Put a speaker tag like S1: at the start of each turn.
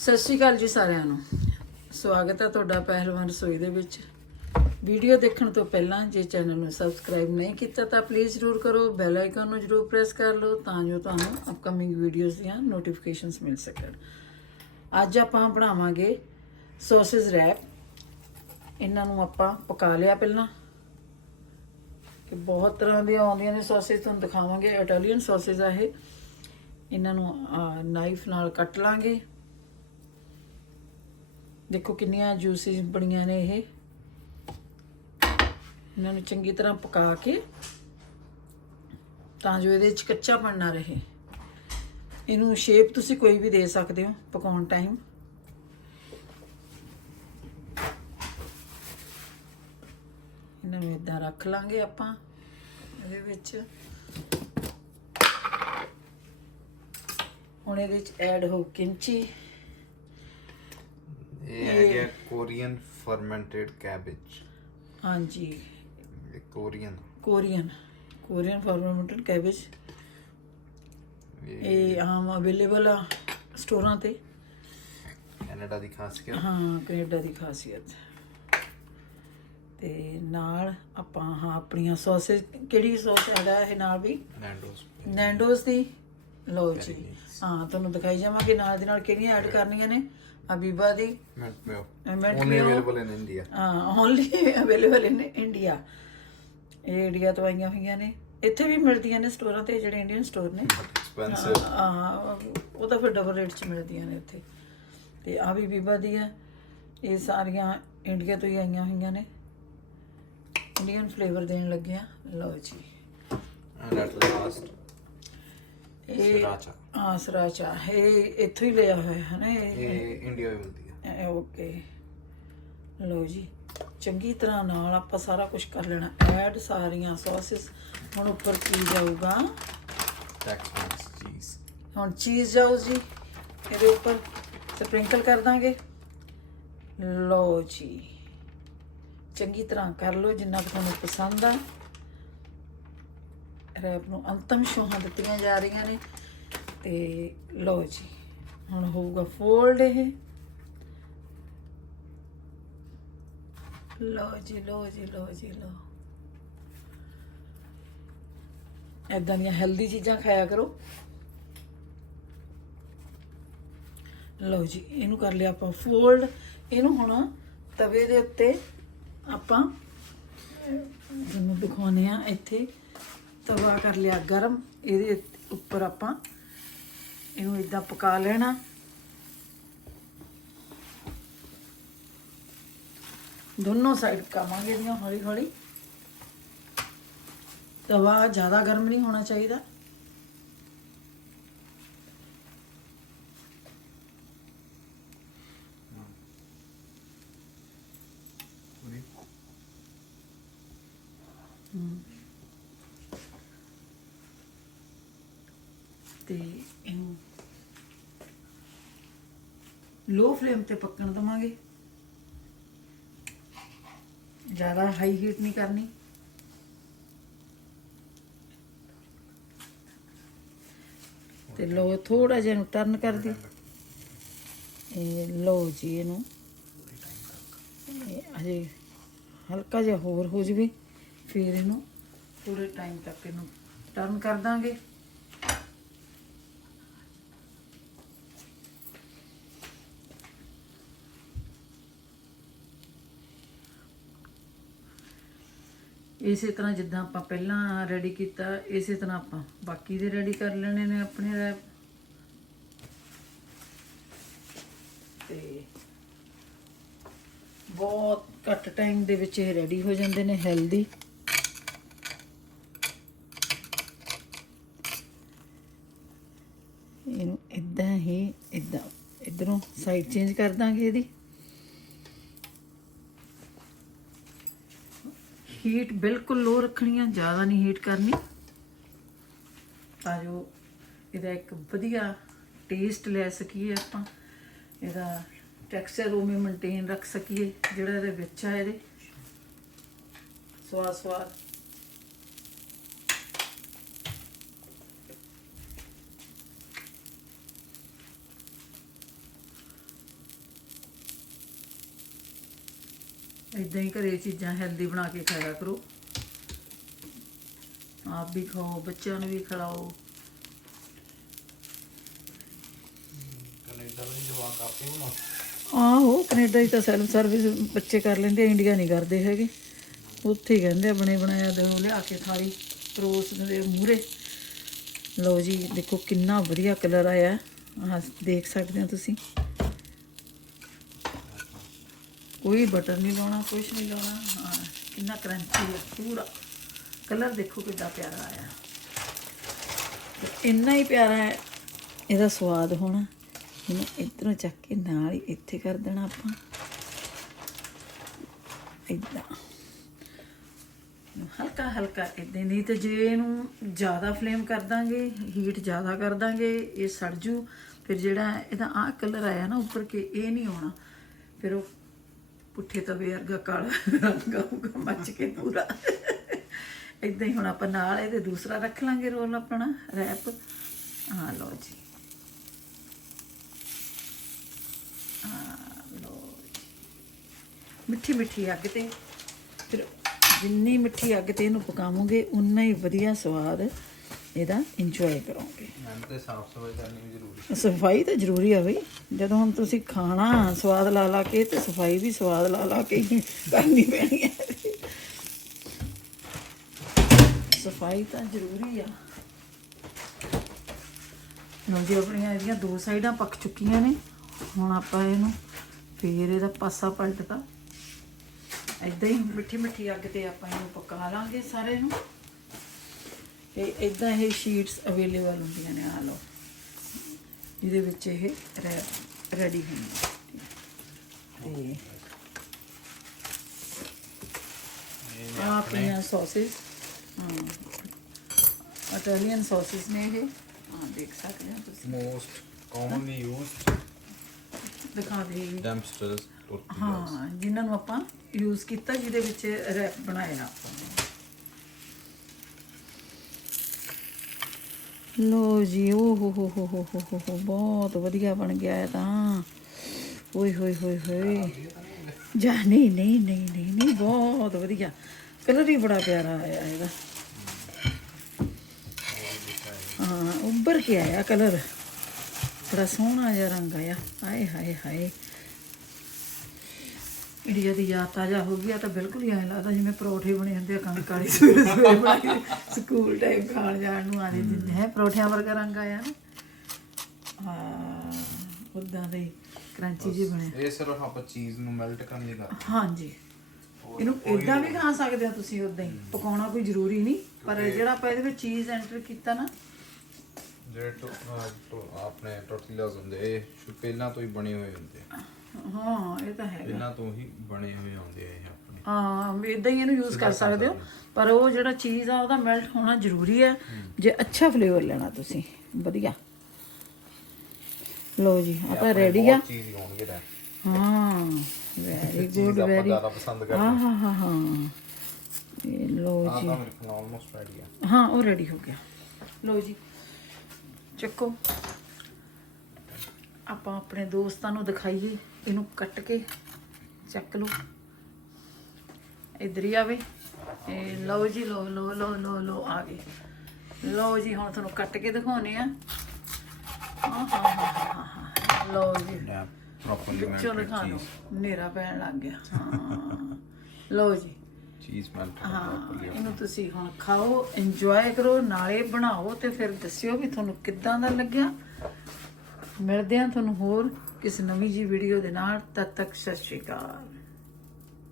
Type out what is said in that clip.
S1: ਸਤਿ ਸ਼੍ਰੀ ਅਕਾਲ ਜੀ ਸਾਰਿਆਂ ਨੂੰ। ਸਵਾਗਤ ਹੈ ਤੁਹਾਡਾ ਪਹਿਲਵਾਨ ਰਸੋਈ ਦੇ ਵਿੱਚ। ਵੀਡੀਓ ਦੇਖਣ ਤੋਂ ਪਹਿਲਾਂ ਜੇ ਚੈਨਲ ਨੂੰ ਸਬਸਕ੍ਰਾਈਬ ਨਹੀਂ ਕੀਤਾ ਤਾਂ ਪਲੀਜ਼ ਜ਼ਰੂਰ ਕਰੋ ਬੈਲ ਆਈਕਨ ਨੂੰ ਜ਼ਰੂਰ ਪ੍ਰੈਸ ਕਰ ਲਓ ਤਾਂ ਜੋ ਤੁਹਾਨੂੰ ਅਪਕਮਿੰਗ ਵੀਡੀਓਜ਼ ਦੀਆਂ ਨੋਟੀਫਿਕੇਸ਼ਨਸ ਮਿਲ ਸਕਣ। ਅੱਜ ਆਪਾਂ ਬਣਾਵਾਂਗੇ ਸੌਸੇਸ ਰੈਪ ਇਹਨਾਂ ਨੂੰ ਆਪਾਂ ਪਕਾ ਲਿਆ ਪਹਿਲਾਂ। ਕਿ ਬਹੁਤ ਤਰ੍ਹਾਂ ਦੀਆਂ ਆਉਂਦੀਆਂ ਨੇ ਸੌਸੇਸ ਤੁਹਾਨੂੰ ਦਿਖਾਵਾਂਗੇ। ਇਟਾਲੀਅਨ ਸੌਸੇਸ ਆ ਇਹ। ਇਹਨਾਂ ਨੂੰ ਨਾਈਫ ਨਾਲ ਕੱਟ ਲਾਂਗੇ। ਦੇਖੋ ਕਿੰਨੀਆਂ ਜੂਸਿਸ ਬਣੀਆਂ ਨੇ ਇਹ। ਇਹਨਾਂ ਨੂੰ ਚੰਗੀ ਤਰ੍ਹਾਂ ਪਕਾ ਕੇ ਤਾਂ ਜੋ ਇਹਦੇ ਵਿੱਚ ਕੱਚਾਪਣ ਨਾ ਰਹੇ। ਇਹਨੂੰ ਸ਼ੇਪ ਤੁਸੀਂ ਕੋਈ ਵੀ ਦੇ ਸਕਦੇ ਹੋ ਪਕਾਉਣ ਟਾਈਮ ਇਹਨਾਂ ਨੂੰ ਇਦਾਂ ਰੱਖ ਲਾਂਗੇ ਆਪਾਂ। ਇਹਦੇ ਵਿੱਚ ਹੁਣ ਇਹਦੇ ਵਿੱਚ ਐਡ ਹੋ ਕਿੰਚੀ
S2: ਇਹ ਹੈ ਗਿਆ ਕੋਰੀਅਨ ਫਰਮੈਂਟਡ ਕੈਬੇਜ।
S1: ਹਾਂਜੀ।
S2: ਇਹ Korean.
S1: Korean. Korean fermented cabbage. ਇਹ ਆਮ ਅਵੇਲੇਬਲ ਆ ਸਟੋਰਾਂ ਤੇ।
S2: ਕੈਨੇਡਾ ਦੀ ਖਾਸੀਅਤ।
S1: ਹਾਂ ਕੈਨੇਡਾ ਦੀ ਖਾਸੀਅਤ। ਤੇ ਨਾਲ ਆਪਾਂ ਹਾਂ ਆਪਣੀਆਂ ਸੌਸੇਜ ਕਿਹੜੀ ਸੌਸ ਹੈਗਾ ਇਹ ਨਾਲ ਵੀ?
S2: ਨੈਂਡੋਸ
S1: ਨੈਂਡੋਸ ਦੀ। ਲਓ ਜੀ। ਹਾਂ ਤੁਹਾਨੂੰ ਦਿਖਾਈ ਜਾਵਾਂਗੇ। ਨਾਲ ਦੇ ਨਾਲ ਕਿਹੜੀਆਂ ਐਡ ਕਰਨੀਆਂ ਨੇ? ਅਬੀਬਾ ਦੀ।
S2: Mint mayo
S1: Mint
S2: only
S1: mayo।
S2: Available in India
S1: only available in India ਇਹ ਇੰਡੀਆ ਤੋਂ ਆਈਆਂ ਹੋਈਆਂ ਨੇ। ਇੱਥੇ ਵੀ ਮਿਲਦੀਆਂ ਨੇ ਸਟੋਰਾਂ ਤੇ ਜਿਹੜੇ ਇੰਡੀਅਨ ਸਟੋਰ ਨੇ।
S2: ਐਕਸਪੈਂਸਿਵ
S1: ਹਾਂ ਉਹ ਤਾਂ ਫਿਰ ਡਬਲ ਰੇਟ 'ਚ ਮਿਲਦੀਆਂ ਨੇ ਇੱਥੇ। ਤੇ ਆ ਵੀ ਬੀਬਾ ਦੀ ਆ। ਇਹ ਸਾਰੀਆਂ ਇੰਡੀਆ ਤੋਂ ਹੀ ਆਈਆਂ ਹੋਈਆਂ ਨੇ। ਇੰਡੀਅਨ ਫਲੇਵਰ ਦੇਣ ਲੱਗਿਆ। ਲਓ ਜੀ।
S2: ਐਂਡ ਐਟ ਲਾਸਟ
S1: ਇਹ
S2: ਸਰਾਚਾ।
S1: ਇਹ ਇੱਥੋਂ ਹੀ ਲਿਆ ਹੋਇਆ ਹੈ ਨਾ ਇਹ?
S2: ਇੰਡੀਆ ਮਿਲਦੀ ਹੈ
S1: ਓਕੇ। ਲਓ ਜੀ ਚੰਗੀ ਤਰ੍ਹਾਂ ਨਾਲ ਆਪਾਂ ਸਾਰਾ ਕੁਝ ਕਰ ਲੈਣਾ। ਐਡ ਸਾਰੀਆਂ ਸੌਸਸ ਹੁਣ ਉੱਪਰ ਕੀ ਜਾਊਗਾ?
S2: ਟੈਕਸ ਚੀਜ਼
S1: ਹੁਣ ਚੀਜ਼ ਜਾਊ ਜੀ ਇਹਦੇ ਉੱਪਰ। ਸਪ੍ਰਿੰਕਲ ਕਰ ਦਾਂਗੇ। ਲਓ ਜੀ ਚੰਗੀ ਤਰ੍ਹਾਂ ਕਰ ਲਓ ਜਿੰਨਾ ਤੁਹਾਨੂੰ ਪਸੰਦ ਆ। ਰੈਪ ਨੂੰ ਅੰਤਮ ਛੋਹਾਂ ਦਿੱਤੀਆਂ ਜਾ ਰਹੀਆਂ ਨੇ। ਤੇ ਲਓ ਜੀ, ਹੁਣ ਹੋਊਗਾ ਫੋਲਡ ਇਹ। ਲਓ ਜੀ ਲਓ ਜੀ ਲਓ ਜੀ, ਲਓ। ਏਦਾਂ ਦੀਆਂ ਹੈਲਦੀ ਚੀਜ਼ਾਂ ਖਾਇਆ ਕਰੋ। ਲਓ ਜੀ, ਇਹਨੂੰ ਕਰ ਲਿਆ ਆਪਾਂ ਫੋਲਡ। ਇਹਨੂੰ ਹੁਣ ਤਵੇ ਦੇ ਉੱਤੇ ਆਪਾਂ ਤੁਹਾਨੂੰ ਦਿਖਾਉਨੇ ਆ ਇੱਥੇ। ਤਵਾ ਕਰ ਲਿਆ ਗਰਮ, ਇਹਦੇ ਉੱਪਰ ਆਪਾਂ ਇਹਨੂੰ ਇਦਾਂ ਪਕਾ ਲੈਣਾ। ਦੋਨੋਂ ਸਾਈਡ ਪਕਾਵਾਂਗੇ ਇਹਦੀਆਂ ਹੌਲੀ ਹੌਲੀ ਤਵਾ ਜ਼ਿਆਦਾ ਗਰਮ ਨਹੀਂ ਹੋਣਾ ਚਾਹੀਦਾ। ਤੇ ਇਹਨੂੰ ਲੋ ਫਲੇਮ ਤੇ ਪੱਕਣ ਦਵਾਂਗੇ। ਜ਼ਿਆਦਾ ਹਾਈ ਹੀਟ ਨਹੀਂ ਕਰਨੀ। ਤੇ ਲੋ ਥੋੜਾ ਜਿਹਾ ਨੂੰ ਟਰਨ ਕਰ ਦੀ। ਇਹ ਲੋ ਜੀ ਇਹਨੂੰ। ਇਹ ਅਜੇ ਹਲਕਾ ਜਿਹਾ ਹੋਰ ਹੋ ਜਵੇ, ਫਿਰ ਇਹਨੂੰ ਥੋੜੇ ਟਾਈਮ ਤੱਕ ਇਹਨੂੰ ਟਰਨ ਕਰ ਦਾਂਗੇ। ਇਸੇ ਤਰ੍ਹਾਂ ਜਿੱਦਾਂ ਆਪਾਂ ਪਹਿਲਾਂ ਰੈਡੀ ਕੀਤਾ, ਇਸੇ ਤਰ੍ਹਾਂ ਆਪਾਂ ਬਾਕੀ ਦੇ ਰੈਡੀ ਕਰ ਲੈਣੇ ਨੇ ਆਪਣੇ ਰੈਪ ਤੇ ਬਹੁਤ ਘੱਟ ਟਾਈਮ ਦੇ ਵਿੱਚ ਇਹ ਰੈਡੀ ਹੋ ਜਾਂਦੇ ਨੇ ਹੈਲਦੀ ਇਹਨੂੰ ਇਦਾਂ ਹੀ ਇਦਾਂ ਇਧਰੋਂ ਸਾਈਡ ਚੇਂਜ ਕਰ ਦਾਂਗੇ ਇਹਦੀ। ਹੀਟ ਬਿਲਕੁਲ ਲੋ ਰੱਖਣੀ ਆ, ਜ਼ਿਆਦਾ ਨਹੀਂ ਹੀਟ ਕਰਨੀ। ਤਾਂ ਜੋ ਇਹਦਾ ਇੱਕ ਵਧੀਆ ਟੇਸਟ ਲੈ ਸਕੀਏ ਆਪਾਂ। ਇਹਦਾ ਟੈਕਸਚਰ ਉਵੇਂ ਮੇਨਟੇਨ ਰੱਖ ਸਕੀਏ, ਜਿਹੜਾ ਇਹਦੇ ਵਿੱਚ ਆ ਇਹਦੇ। ਸਵਾਦ ਸਵਾਦ ਇਦਾਂ ਹੀ ਘਰੇ ਚੀਜ਼ਾਂ ਹੈਲਦੀ ਬਣਾ ਕੇ ਖਾਇਆ ਕਰੋ। ਆਪ ਵੀ ਖਾਓ ਬੱਚਿਆਂ ਨੂੰ ਵੀ ਖਿਲਾਓ।
S2: ਕੈਨੇਡਾ ਦੇ ਜਵਾਕ ਆਪੇ ਬਣਾ
S1: ਆਹੋ ਕੈਨੇਡਾ ਦੀ ਤਾਂ ਸੈਲਫ ਸਰਵਿਸ ਬੱਚੇ ਕਰ ਲੈਂਦੇ ਆ ਇੰਡੀਆ ਨਹੀਂ ਕਰਦੇ ਹੈਗੇ। ਉੱਥੇ ਹੀ ਕਹਿੰਦੇ ਆ ਬਣੇ ਬਣਾਇਆ ਦੇ ਲਿਆ ਕੇ ਥਾਲੀ ਪਰੋਸ ਦੇ ਮੂਰੇ ਲਓ ਜੀ ਦੇਖੋ ਕਿੰਨਾ ਵਧੀਆ ਕਲਰ ਆਇਆ। ਆਹ ਦੇਖ ਸਕਦੇ ਹੋ ਤੁਸੀਂ। ਕੋਈ ਬਟਰ ਨਹੀਂ ਲਾਉਣਾ ਕੁਝ ਨਹੀਂ ਲਾਉਣਾ। ਹਾਂ, ਕਿੰਨਾ ਕਰੰਚੀ ਹੈ ਪੂਰਾ। ਕਲਰ ਦੇਖੋ ਕਿੰਨਾ ਪਿਆਰਾ ਆਇਆ। ਇੰਨਾ ਹੀ ਪਿਆਰਾ ਹੈ, ਇਹਦਾ ਸਵਾਦ ਹੋਣਾ। ਇਹਨੂੰ ਇਧਰੋਂ ਚੱਕ ਕੇ ਨਾਲ ਹੀ ਇੱਥੇ ਕਰ ਦੇਣਾ ਆਪਾਂ। ਇਦਾਂ ਹਲਕਾ ਹਲਕਾ ਇਦਾਂ ਨਹੀਂ ਤੇ ਜੇ ਇਹਨੂੰ ਜ਼ਿਆਦਾ ਫਲੇਮ ਕਰ ਦਾਂਗੇ ਹੀਟ ਜ਼ਿਆਦਾ ਕਰ ਦਾਂਗੇ, ਇਹ ਸੜ ਜੂ। ਫਿਰ ਜਿਹੜਾ ਇਹਦਾ ਆਹ ਕਲਰ ਆਇਆ ਨਾ ਉੱਪਰ ਕੇ, ਇਹ ਨਹੀਂ ਆਉਣਾ। ਫਿਰ ਉਹ ਪੁੱਠੇ ਤਵੇ ਵਰਗਾ ਕਾਲਾ ਰੰਗ ਆਊਗਾ, ਮੱਚ ਕੇ ਪੂਰਾ। ਇਦਾਂ ਹੀ ਹੁਣ ਆਪਾਂ ਨਾਲ ਇਹਦੇ ਦੂਸਰਾ ਰੱਖ ਲਾਂਗੇ ਰੋਲ ਆਪਣਾ, ਰੈਪ। ਹਾਂ ਲਓ ਜੀ। ਮਿੱਠੀ ਮਿੱਠੀ ਅੱਗ ਤੇ। ਫਿਰ ਜਿੰਨੀ ਮਿੱਠੀ ਅੱਗ ਤੇ ਇਹਨੂੰ ਪਕਾਵਾਂਗੇ ਉਨਾ ਹੀ ਵਧੀਆ ਸਵਾਦ ਇਹਦਾ ਇੰਜੋਏ ਕਰੋਗੇ
S2: ਤੇ ਸਾਫ਼ ਸਫ਼ਾਈ ਕਰਨੀ ਵੀ ਜ਼ਰੂਰੀ
S1: ਸਫ਼ਾਈ ਤਾਂ ਜ਼ਰੂਰੀ ਆ ਬਈ। ਜਦੋਂ ਹੁਣ ਤੁਸੀਂ ਖਾਣਾ ਸਵਾਦ ਲਾ ਲਾ ਕੇ ਤੇ ਸਫ਼ਾਈ ਵੀ ਸਵਾਦ ਲਾ ਲਾ ਕੇ ਹੀ ਕਰਨੀ ਪੈਣੀ ਹੈ ਸਫ਼ਾਈ ਤਾਂ ਜ਼ਰੂਰੀ ਆ। ਲਓ ਜੀ ਆਪਣੀਆਂ ਇਹਦੀਆਂ ਦੋ ਸਾਈਡਾਂ ਪੱਕ ਚੁੱਕੀਆਂ ਨੇ। ਹੁਣ ਆਪਾਂ ਇਹਨੂੰ ਫੇਰ ਇਹਦਾ ਪਾਸਾ ਪਲਟਤਾ ਏਦਾਂ ਹੀ ਮਿੱਠੀ ਮਿੱਠੀ ਅੱਗ ਤੇ ਆਪਾਂ ਇਹਨੂੰ ਪਕਾ ਲਾਂਗੇ ਸਾਰੇ ਨੂੰ। ਤੇ ਇਦਾਂ ਇਹ ਸ਼ੀਟਸ ਅਵੇਲੇਬਲ ਹੁੰਦੀਆਂ ਨੇ ਆ ਲਓ। ਜਿਹਦੇ ਵਿੱਚ ਇਹ ਰੈਡੀ ਹੁੰਦੀ ਤੇ ਆਹ ਆਪਣੀਆਂ ਸੌਸਸ ਹਾਂ। ਇਟਾਲੀਅਨ ਸੌਸਸ ਨੇ ਇਹ। ਹਾਂ ਦੇਖ ਸਕਦੇ ਹੋ ਤੁਸੀਂ।
S2: ਮੋਸਟ ਕਾਮਨਲੀ ਯੂਜ਼ਡ
S1: ਦਿਖਾ ਦੇ।
S2: ਡੈਂਪਸਟਰਸ
S1: ਹਾਂ ਜਿਨ੍ਹਾਂ ਨੂੰ ਆਪਾਂ ਯੂਜ਼ ਕੀਤਾ ਜਿਹਦੇ ਵਿੱਚ ਰੈਪ ਬਣਾਇਆ ਆਪਾਂ ਲੋ ਜੀ, ਓ ਹੋ ਹੋ ਹੋ ਹੋ ਹੋ ਹੋ ਹੋ, ਬਹੁਤ ਵਧੀਆ ਬਣ ਗਿਆ ਇਹ ਤਾਂ। ਓਏ ਹੋਏ ਹੋਏ ਹੋਏ। ਜਾ, ਨਹੀਂ ਨਹੀਂ ਨਹੀਂ ਨਹੀਂ ਨਹੀਂ, ਬਹੁਤ ਵਧੀਆ। ਕਲਰ ਹੀ ਬੜਾ ਪਿਆਰਾ ਆਇਆ ਇਹਦਾ। ਹਾਂ, ਉੱਭਰ ਕੇ ਆਇਆ ਕਲਰ। ਬੜਾ ਸੋਹਣਾ ਜਿਹਾ ਰੰਗ ਆਇਆ। ਆਏ ਹਾਏ ਹਾਏ। ਇੰਡੀਆ ਦੀ ਯਾਦ ਤਾਜ਼ਾ ਹੋ ਗਿਆ ਤਾਂ ਬਿਲਕੁਲ ਹੀ ਐਂ ਲੱਗਦਾ ਜਿਵੇਂ ਪਰੌਠੇ ਬਣੇ ਹੁੰਦੇ ਆ ਕਣਕ ਵਾਲੀ ਸਵੇਰੇ ਸਵੇਰੇ ਬਣਾ ਕੇ ਸਕੂਲ ਟਾਈਮ ਖਾਣ ਜਾਣ ਨੂੰ ਆਦੇ ਦਿੰਦੇ ਹੈ ਪਰੌਠਿਆਂ ਵਰਗਾ ਰੰਗ ਆਇਆ ਨਾ? ਹਾਂ ਉਦਾਂ ਦੇ ਕਰੰਚੀ ਜਿਹੇ ਬਣੇ।
S2: ਇਹ ਸਿਰਫ ਆਪਾਂ ਚੀਜ਼ ਨੂੰ ਮੈਲਟ ਕਰਨ ਲਈ ਕਰਦੇ
S1: ਹਾਂਜੀ। ਇਹਨੂੰ ਇਦਾਂ ਵੀ ਖਾ ਸਕਦੇ ਹੋ ਤੁਸੀਂ ਉਦਾਂ ਹੀ। ਪਕਾਉਣਾ ਕੋਈ ਜ਼ਰੂਰੀ ਨਹੀਂ ਪਰ ਜਿਹੜਾ ਆਪਾਂ ਇਹਦੇ ਵਿੱਚ ਚੀਜ਼ ਐਂਟਰ ਕੀਤਾ ਨਾ।
S2: ਜਿਹੜੇ ਆਪਣੇ ਟੋਰਟੀਲਾਸ ਹੁੰਦੇ ਇਹ ਪਹਿਲਾਂ ਤੋਂ ਹੀ ਬਣੇ ਹੋਏ ਹੁੰਦੇ ਆ।
S1: ਹਾਂ ਇਹ ਤਾਂ ਹੈ
S2: ਪਹਿਲਾਂ ਤੋਂ ਹੀ ਬਣੇ ਹੋਏ ਆਉਂਦੇ ਆ ਇਹ ਆਪਣੇ।
S1: ਹਾਂ ਇਦਾਂ ਹੀ ਇਹਨੂੰ ਯੂਜ਼ ਕਰ ਸਕਦੇ ਹੋ। ਪਰ ਉਹ ਜਿਹੜਾ ਚੀਜ਼ ਆ ਉਹਦਾ ਮੈਲਟ ਹੋਣਾ ਜ਼ਰੂਰੀ ਹੈ। ਜੇ ਅੱਛਾ ਫਲੇਵਰ ਲੈਣਾ ਤੁਸੀਂ ਵਧੀਆ। ਲੋ ਜੀ ਆ ਤਾਂ ਰੈਡੀ ਆ।
S2: ਚੀਜ਼ ਹੀ ਹੋਣਗੇ ਤਾਂ।
S1: ਹਾਂ ਵੈਰੀ ਗੁੱਡ ਵੈਰੀ ਹਾਂ ਹਾਂ ਹਾਂ ਹਾਂ। ਇਹ ਲੋ
S2: ਆ
S1: ਜੀ।
S2: ਤਾਂ ਮੇਰੇ ਕੋਲ ਆਲਮੋਸਟ ਰੈਡੀ ਆ।
S1: ਹਾਂ ਉਹ ਰੈਡੀ ਹੋ ਗਿਆ। ਲੋ ਜੀ ਚੱਕੋ। ਆਪਾਂ ਆਪਣੇ ਦੋਸਤਾਂ ਨੂੰ ਦਿਖਾਈਏ ਇਹਨੂੰ ਕੱਟ ਕੇ ਚੱਕ ਲਓ। ਇਧਰ ਹੀ ਆਵੇ। ਇਹ ਲਓ ਜੀ ਲਓ ਲਓ ਲਓ ਲਓ ਲਓ ਆ ਗਏ। ਲਓ ਜੀ ਹੁਣ ਤੁਹਾਨੂੰ ਕੱਟ ਕੇ ਦਿਖਾਉਣੇ ਆ। ਲਓ ਜੀ।
S2: ਮੈਂ ਪ੍ਰੋਪਰਲੀ
S1: ਦਿਓ।
S2: ਚੀਜ਼
S1: ਹਨੇਰਾ ਪੈਣ ਲੱਗ ਗਿਆ। ਹਾਂ। ਲਓ ਜੀ।
S2: ਚੀਜ਼ ਮੈਲਟ ਪ੍ਰੋਪਰਲੀ
S1: ਇਹਨੂੰ ਤੁਸੀਂ ਹੁਣ ਖਾਓ ਇੰਜੋਏ ਕਰੋ ਨਾਲੇ ਬਣਾਓ ਤੇ ਫਿਰ ਦੱਸਿਓ ਵੀ ਤੁਹਾਨੂੰ ਕਿੱਦਾਂ ਦਾ ਲੱਗਿਆ। ਮਿਲਦੇ ਹਾਂ ਤੁਹਾਨੂੰ ਹੋਰ ਕਿਸੇ ਨਵੀਂ ਜੀ ਵੀਡੀਓ ਦੇ ਨਾਲ। ਤਦ ਤੱਕ ਸਤਿ ਸ਼੍ਰੀ ਅਕਾਲ।